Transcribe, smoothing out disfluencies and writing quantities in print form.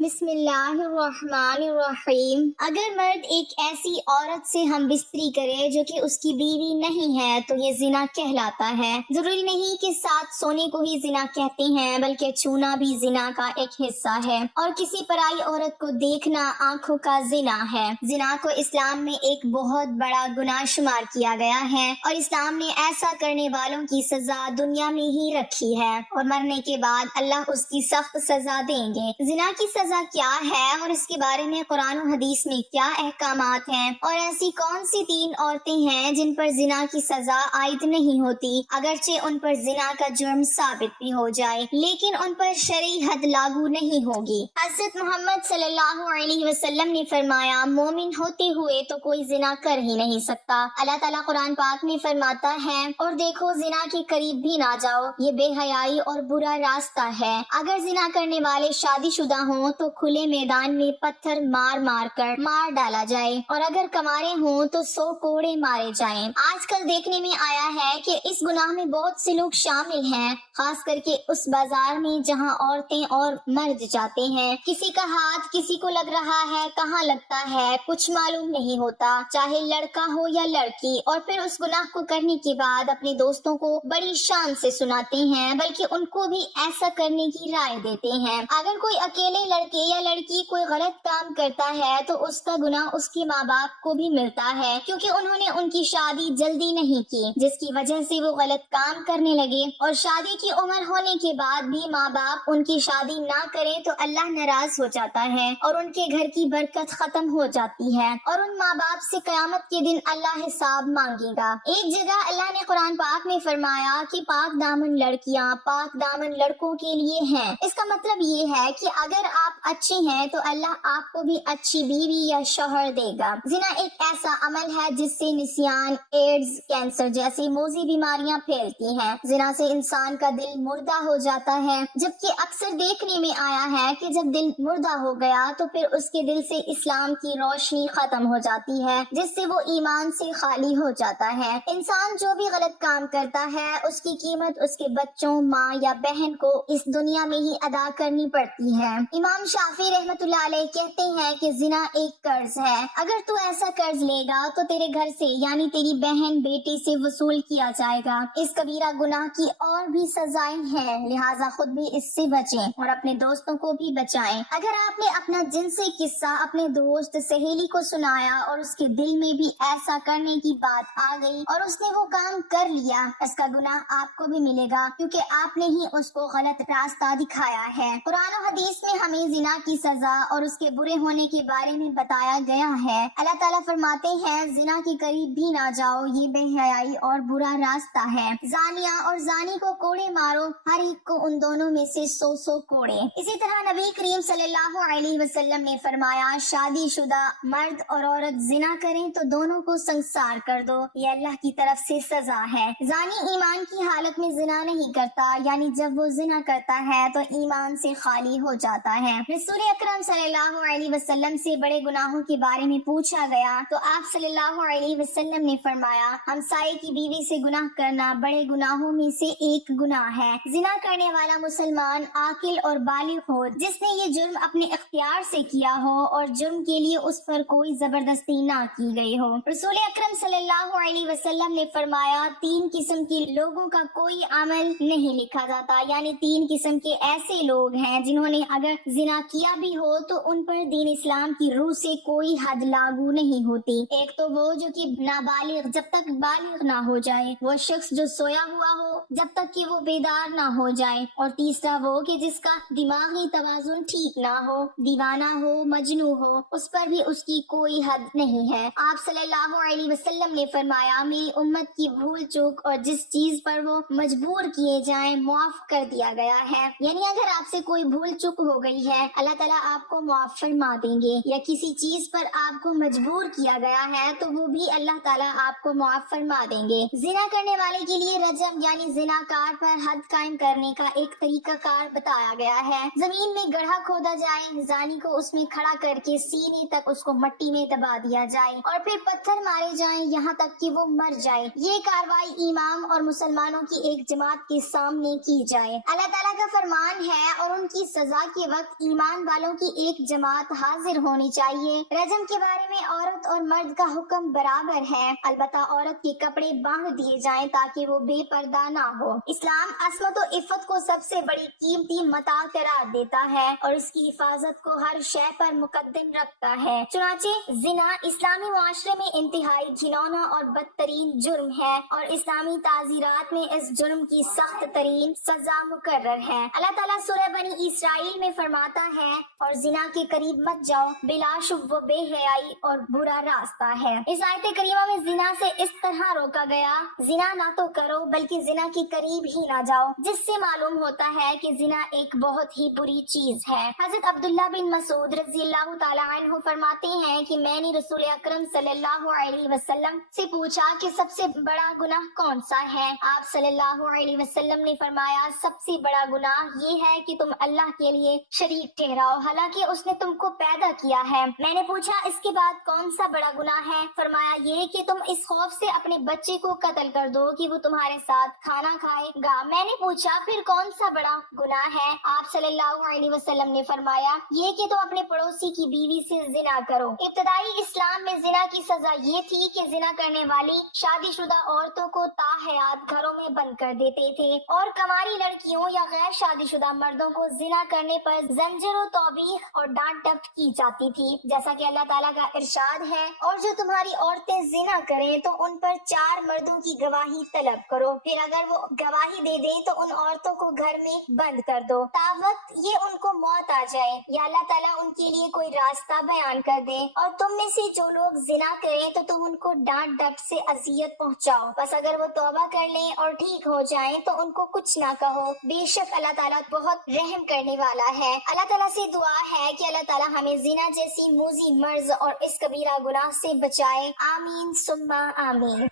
بسم اللہ الرحمن الرحیم۔ اگر مرد ایک ایسی عورت سے ہم بستری کرے جو کہ اس کی بیوی نہیں ہے تو یہ زنا کہلاتا ہے۔ ضروری نہیں کہ ساتھ سونے کو ہی زنا کہتے ہیں، بلکہ چھونا بھی زنا کا ایک حصہ ہے، اور کسی پرائی عورت کو دیکھنا آنکھوں کا زنا ہے۔ زنا کو اسلام میں ایک بہت بڑا گناہ شمار کیا گیا ہے، اور اسلام نے ایسا کرنے والوں کی سزا دنیا میں ہی رکھی ہے، اور مرنے کے بعد اللہ اس کی سخت سزا دیں گے۔ زنا کی سزا کیا ہے اور اس کے بارے میں قرآن و حدیث میں کیا احکامات ہیں، اور ایسی کون سی 3 عورتیں ہیں جن پر زنا کی سزا عائد نہیں ہوتی، اگرچہ ان پر زنا کا جرم ثابت بھی ہو جائے لیکن ان پر شرعی حد لاگو نہیں ہوگی۔ حضرت محمد صلی اللہ علیہ وسلم نے فرمایا، مومن ہوتے ہوئے تو کوئی زنا کر ہی نہیں سکتا۔ اللہ تعالیٰ قرآن پاک میں فرماتا ہے، اور دیکھو زنا کے قریب بھی نہ جاؤ، یہ بے حیائی اور برا راستہ ہے۔ اگر زنا کرنے والے شادی شدہ ہوں تو کھلے میدان میں پتھر مار مار کر مار ڈالا جائے، اور اگر کنوارے ہوں تو 100 کوڑے مارے جائیں۔ آج کل دیکھنے میں آیا ہے کہ اس گناہ میں بہت سے لوگ شامل ہیں، خاص کر کے اس بازار میں جہاں عورتیں اور مرد جاتے ہیں۔ کسی کا ہاتھ کسی کو لگ رہا ہے، کہاں لگتا ہے کچھ معلوم نہیں ہوتا، چاہے لڑکا ہو یا لڑکی، اور پھر اس گناہ کو کرنے کے بعد اپنے دوستوں کو بڑی شان سے سناتے ہیں، بلکہ ان کو بھی ایسا کرنے کی رائے دیتے ہیں۔ اگر کوئی اکیلے لڑکے یا لڑکی کوئی غلط کام کرتا ہے تو اس کا گناہ اس کے ماں باپ کو بھی ملتا ہے، کیونکہ انہوں نے ان کی شادی جلدی نہیں کی، جس کی وجہ سے وہ غلط کام کرنے لگے، اور شادی کی عمر ہونے کے بعد بھی ماں باپ ان کی شادی نہ کریں تو اللہ ناراض ہو جاتا ہے، اور ان کے گھر کی برکت ختم ہو جاتی ہے، اور ان ماں باپ سے قیامت کے دن اللہ حساب مانگے گا۔ ایک جگہ اللہ نے قرآن پاک میں فرمایا کہ پاک دامن لڑکیاں پاک دامن لڑکوں کے لیے ہیں۔ اس کا مطلب یہ ہے کہ اگر آپ اچھی ہیں تو اللہ آپ کو بھی اچھی بیوی یا شوہر دے گا۔ زنا ایک ایسا عمل ہے جس سے نسیان، ایڈز، کینسر جیسی موذی بیماریاں پھیلتی ہیں۔ زنا سے انسان کا دل مردہ ہو جاتا ہے، جبکہ اکثر دیکھنے میں آیا ہے کہ جب دل مردہ ہو گیا تو پھر اس کے دل سے اسلام کی روشنی ختم ہو جاتی ہے، جس سے وہ ایمان سے خالی ہو جاتا ہے۔ انسان جو بھی غلط کام کرتا ہے اس کی قیمت اس کے بچوں، ماں یا بہن کو اس دنیا میں ہی ادا کرنی پڑتی ہے۔ امام شافعی رحمۃ اللہ علیہ کہتے ہیں کہ زنا ایک قرض ہے، اگر تو ایسا قرض لے گا تو تیرے گھر سے یعنی تیری بہن بیٹی سے وصول کیا جائے گا۔ اس کبیرہ گناہ کی اور بھی سزائیں ہیں، لہٰذا خود بھی اس سے بچیں اور اپنے دوستوں کو بھی بچائیں۔ اگر آپ نے اپنا جنسی قصہ اپنے دوست سہیلی کو سنایا اور اس کے دل میں بھی ایسا کرنے کی بات آ گئی اور اس نے وہ کام کر لیا، اس کا گناہ آپ کو بھی ملے گا، کیونکہ آپ نے ہی اس کو غلط راستہ دکھایا ہے۔ قرآن و حدیث میں ہمیں زنا کی سزا اور اس کے برے ہونے کے بارے میں بتایا گیا ہے۔ اللہ تعالیٰ فرماتے ہیں، زنا کے قریب بھی نہ جاؤ، یہ بے حیائی اور برا راستہ ہے۔ زانیہ اور زانی کو کوڑے مارو، ہر ایک کو ان دونوں میں سے 100 کوڑے۔ اسی طرح نبی کریم صلی اللہ علیہ وسلم نے فرمایا، شادی شدہ مرد اور عورت زنا کریں تو دونوں کو سنسار کر دو، یہ اللہ کی طرف سے سزا ہے۔ زانی ایمان کی حالت میں زنا نہیں کرتا، یعنی جب وہ زنا کرتا ہے تو ایمان سے خالی ہو جاتا ہے۔ رسول اکرم صلی اللہ علیہ وسلم سے بڑے گناہوں کے بارے میں پوچھا گیا تو آپ صلی اللہ علیہ وسلم نے فرمایا، ہمسائے کی بیوی سے گناہ کرنا بڑے گناہوں میں سے ایک گناہ ہے۔ زنا کرنے والا مسلمان عاقل اور بالغ ہو، جس نے یہ جرم اپنے اختیار سے کیا ہو اور جرم کے لیے اس پر کوئی زبردستی نہ کی گئی ہو۔ رسول اکرم صلی اللہ علیہ وسلم نے فرمایا، 3 قسم کے لوگوں کا کوئی عمل نہیں لکھا جاتا، یعنی 3 قسم کے ایسے لوگ ہیں جنہوں نے اگر زنا کیا بھی ہو تو ان پر دین اسلام کی روح سے کوئی حد لاگو نہیں ہوتی۔ ایک تو وہ جو کہ نابالغ جب تک بالغ نہ ہو جائے، وہ شخص جو سویا ہوا ہو جب تک کہ وہ بیدار نہ ہو جائے، اور تیسرا وہ کہ جس کا دماغی توازن ٹھیک نہ ہو، دیوانہ ہو، مجنون ہو، اس پر بھی اس کی کوئی حد نہیں ہے۔ آپ صلی اللہ علیہ وسلم نے فرمایا، میری امت کی بھول چوک اور جس چیز پر وہ مجبور کیے جائیں معاف کر دیا گیا ہے، یعنی اگر آپ سے کوئی بھول چک ہو گئی ہے اللہ تعالیٰ آپ کو معاف فرما دیں گے، یا کسی چیز پر آپ کو مجبور کیا گیا ہے تو وہ بھی اللہ تعالیٰ آپ کو معاف فرما دیں گے۔ زنا کرنے والے کے لیے رجم یعنی زناکار پر حد قائم کرنے کا ایک طریقہ کار بتایا گیا ہے۔ زمین میں گڑھا کھودا جائے، زانی کو اس میں کھڑا کر کے سینے تک اس کو مٹی میں دبا دیا جائے اور پھر پتھر مارے جائیں یہاں تک کہ وہ مر جائے۔ یہ کارروائی امام اور مسلمانوں کی ایک جماعت کے سامنے کی جائے۔ اللہ تعالیٰ کا فرمان ہے اور ان کی سزا کے وقت ایمان والوں کی ایک جماعت حاضر ہونی چاہیے۔ رجم کے بارے میں عورت اور مرد کا حکم برابر ہے، البتہ عورت کے کپڑے باندھ دیے جائیں تاکہ وہ بے پردہ نہ ہو۔ اسلام عصمت و عفت کو سب سے بڑی قیمتی متاع قرار دیتا ہے اور اس کی حفاظت کو ہر شے پر مقدم رکھتا ہے۔ چنانچہ زنا اسلامی معاشرے میں انتہائی گھناؤنا اور بدترین جرم ہے اور اسلامی تعزیرات میں اس جرم کی سخت ترین سزا مقرر ہے۔ اللہ تعالیٰ سورہ بنی اسرائیل میں فرماتا ہے اور زنا کے قریب مت جاؤ، بلا شبہ وہ بے حیائی اور برا راستہ ہے۔ اس آیت کریمہ میں زنا سے اس طرح روکا گیا، زنا نہ تو کرو بلکہ زنا کے قریب ہی نہ جاؤ، جس سے معلوم ہوتا ہے کہ زنا ایک بہت ہی بری چیز ہے۔ حضرت عبداللہ بن مسعود رضی اللہ تعالیٰ عنہ فرماتے ہیں کہ میں نے رسول اکرم صلی اللہ علیہ وسلم سے پوچھا کہ سب سے بڑا گناہ کون سا ہے؟ آپ صلی اللہ علیہ وسلم نے فرمایا سب سے بڑا گناہ یہ ہے کہ تم اللہ کے لیے شریک ٹھہراؤ حالانکہ اس نے تم کو پیدا کیا ہے۔ میں نے پوچھا اس کے بعد کون سا بڑا گناہ ہے؟ فرمایا یہ کہ تم اس خوف سے اپنے بچے کو قتل کر دو کہ وہ تمہارے ساتھ کھانا کھائے گا۔ میں نے پوچھا پھر کون سا بڑا گناہ ہے؟ آپ صلی اللہ علیہ وسلم نے فرمایا یہ کہ تم اپنے پڑوسی کی بیوی سے زنا کرو۔ ابتدائی اسلام میں زنا کی سزا یہ تھی کہ زنا کرنے والی شادی شدہ عورتوں کو تاحیات گھروں میں بند کر دیتے تھے اور کنواری لڑکیوں یا غیر شادی شدہ مردوں کو زنا کرنے پر زنجیر و توبیخ اور ڈانٹ ڈپٹ کی جاتی تھی، جیسا کہ اللہ تعالیٰ کا ارشاد ہے اور جو تمہاری عورتیں زنا کریں تو ان پر 4 مردوں کی گواہی طلب کرو، پھر اگر وہ گواہی دے دیں تو ان عورتوں کو گھر میں بند کر دو تا وقت یہ ان کو موت آ جائے یا اللہ تعالیٰ ان کے لیے کوئی راستہ بیان کر دے۔ اور تم میں سے جو لوگ زنا کریں تو تم ان کو ڈانٹ ڈپٹ سے اذیت پہنچاؤ، بس اگر وہ توبہ کر لیں اور ٹھیک ہو جائیں تو ان کو کچھ نہ کہو، بے شک اللہ تعالیٰ بہت رحم کرنے والا ہے۔ اللہ تعالیٰ سے دعا ہے کہ اللہ تعالیٰ ہمیں زنا جیسی موذی مرض اور اس کبیرہ گناہ سے بچائے، آمین ثم آمین۔